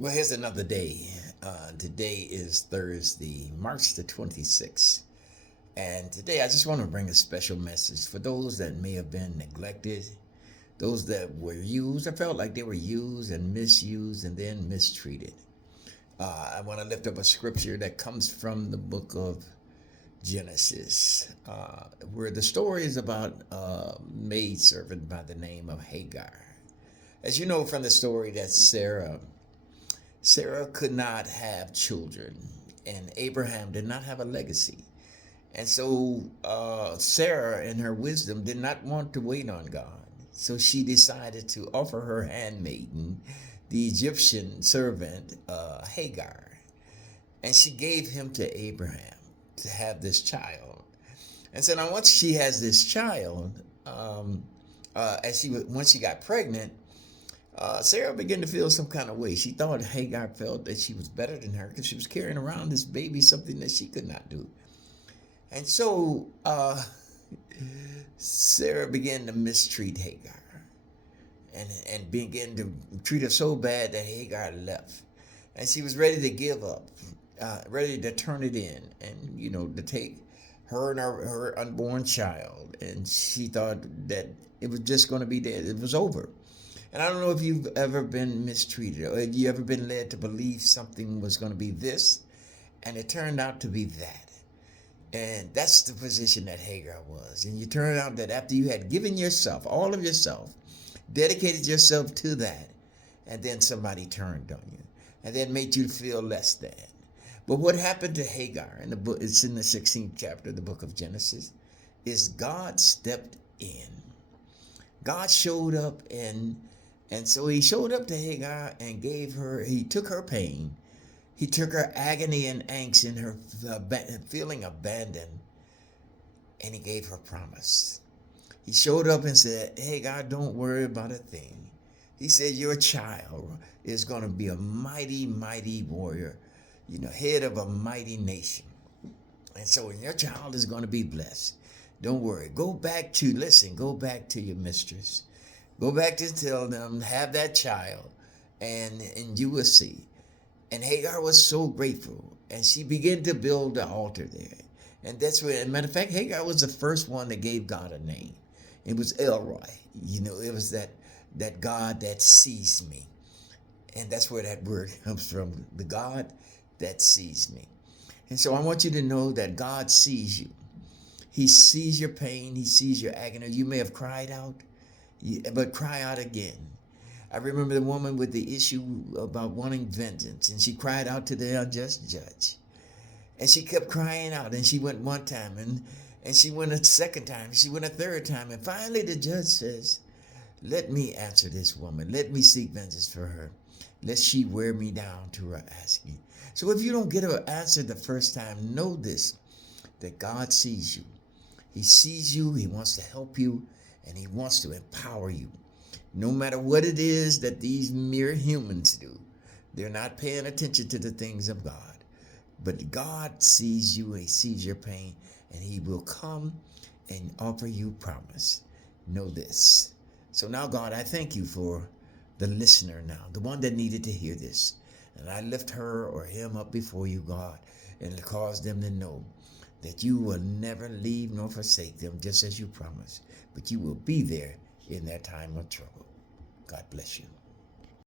Well, here's another day. Today is Thursday, March the 26th. And today I just want to bring a special message for those that may have been neglected, those that were used, I felt like they were used and misused and then mistreated. I want to lift up a scripture that comes from the book of Genesis, where the story is about a maidservant by the name of Hagar. As you know from the story that Sarah could not have children, and Abraham did not have a legacy. And so Sarah, in her wisdom, did not want to wait on God. So she decided to offer her handmaiden, the Egyptian servant Hagar. And she gave him to Abraham to have this child. And so now once she has this child, once she got pregnant, Sarah began to feel some kind of way. She thought Hagar felt that she was better than her because she was carrying around this baby, something that she could not do. And so Sarah began to mistreat Hagar and began to treat her so bad that Hagar left. And she was ready to give up, ready to turn it in and, to take her and her unborn child. And she thought that it was just going to be dead. It was over. And I don't know if you've ever been mistreated or if you ever been led to believe something was going to be this and it turned out to be that. And that's the position that Hagar was. And you turned out that after you had given yourself, all of yourself, dedicated yourself to that, and then somebody turned on you and then made you feel less than. But what happened to Hagar in the book, it's in the 16th chapter of the book of Genesis, is God stepped in. God showed up and so he showed up to Hagar and he took her pain. He took her agony and angst and her feeling abandoned, and he gave her promise. He showed up and said, Hagar, don't worry about a thing. He said, your child is going to be a mighty, mighty warrior, head of a mighty nation. And so your child is going to be blessed. Don't worry. Go back to your mistress. Go back to tell them, have that child, and you will see. And Hagar was so grateful, and she began to build the altar there. And that's where, as a matter of fact, Hagar was the first one that gave God a name. It was Elroy. It was that God that sees me. And that's where that word comes from, the God that sees me. And so I want you to know that God sees you. He sees your pain. He sees your agony. You may have cried out, but cry out again. I remember the woman with the issue about wanting vengeance, and she cried out to the unjust judge. And she kept crying out, and she went one time, and she went a second time, she went a third time, and finally the judge says, let me answer this woman. Let me seek vengeance for her, lest she wear me down to her asking. So if you don't get her answer the first time, know this, that God sees you. He sees you, he wants to help you, and he wants to empower you. No matter what it is that these mere humans do, they're not paying attention to the things of God. But God sees you, he sees your pain, and he will come and offer you promise. Know this. So now, God, I thank you for the listener now, the one that needed to hear this. And I lift her or him up before you, God, and cause them to know that you will never leave nor forsake them, just as you promised, but you will be there in their time of trouble. God bless you.